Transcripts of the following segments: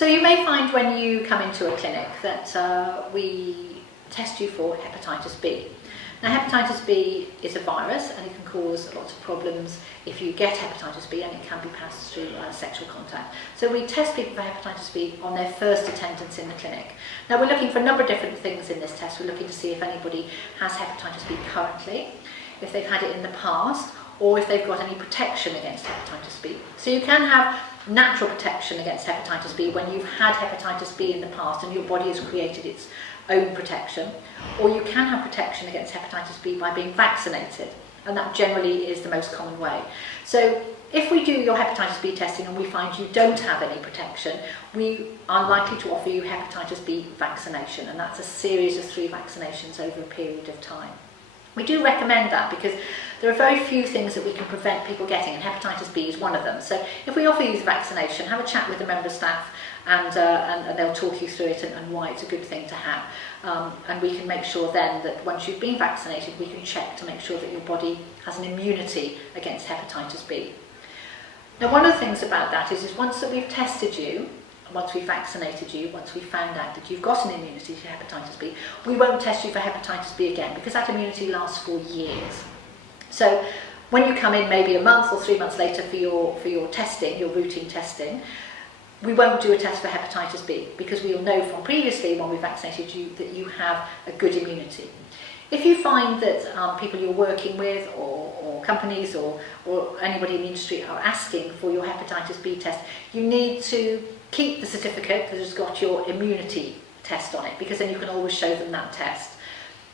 So you may find when you come into a clinic that we test you for hepatitis B. Now hepatitis B is a virus and it can cause lots of problems if you get hepatitis B, and it can be passed through sexual contact. So we test people for hepatitis B on their first attendance in the clinic. Now we're looking for a number of different things in this test. We're looking to see if anybody has hepatitis B currently, if they've had it in the past, or if they've got any protection against hepatitis B. So you can have natural protection against hepatitis B when you've had hepatitis B in the past and your body has created its own protection, or you can have protection against hepatitis B by being vaccinated, and that generally is the most common way. So if we do your hepatitis B testing and we find you don't have any protection, we are likely to offer you hepatitis B vaccination, and that's a series of 3 vaccinations over a period of time. We do recommend that because there are very few things that we can prevent people getting, and hepatitis B is one of them. So if we offer you the vaccination, have a chat with the member of staff and they'll talk you through it and why it's a good thing to have. And we can make sure then that once you've been vaccinated, we can check to make sure that your body has an immunity against hepatitis B. Now one of the things about that is once that we've tested you, once we've vaccinated you, once we've found out that you've got an immunity to hepatitis B, we won't test you for hepatitis B again because that immunity lasts for years. So when you come in maybe a month or 3 months later for your testing, your routine testing, we won't do a test for hepatitis B because we'll know from previously when we vaccinated you that you have a good immunity. If you find that people you're working with or companies or anybody in the industry are asking for your hepatitis B test, you need to keep the certificate that has got your immunity test on it, because then you can always show them that test.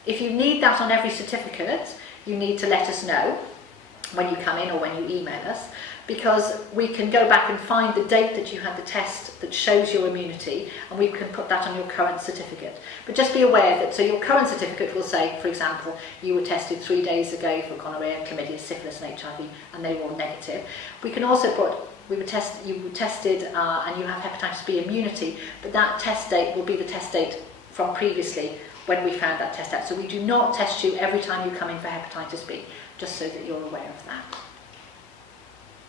If you need that on every certificate, you need to let us know when you come in or when you email us, because we can go back and find the date that you had the test that shows your immunity, and we can put that on your current certificate. But just be aware that, so your current certificate will say, for example, you were tested 3 days ago for gonorrhea, chlamydia, syphilis and HIV, and they were all negative. We can also put, you were tested and you have hepatitis B immunity, but that test date will be the test date from previously when we found that test out. So we do not test you every time you come in for hepatitis B, just so that you're aware of that.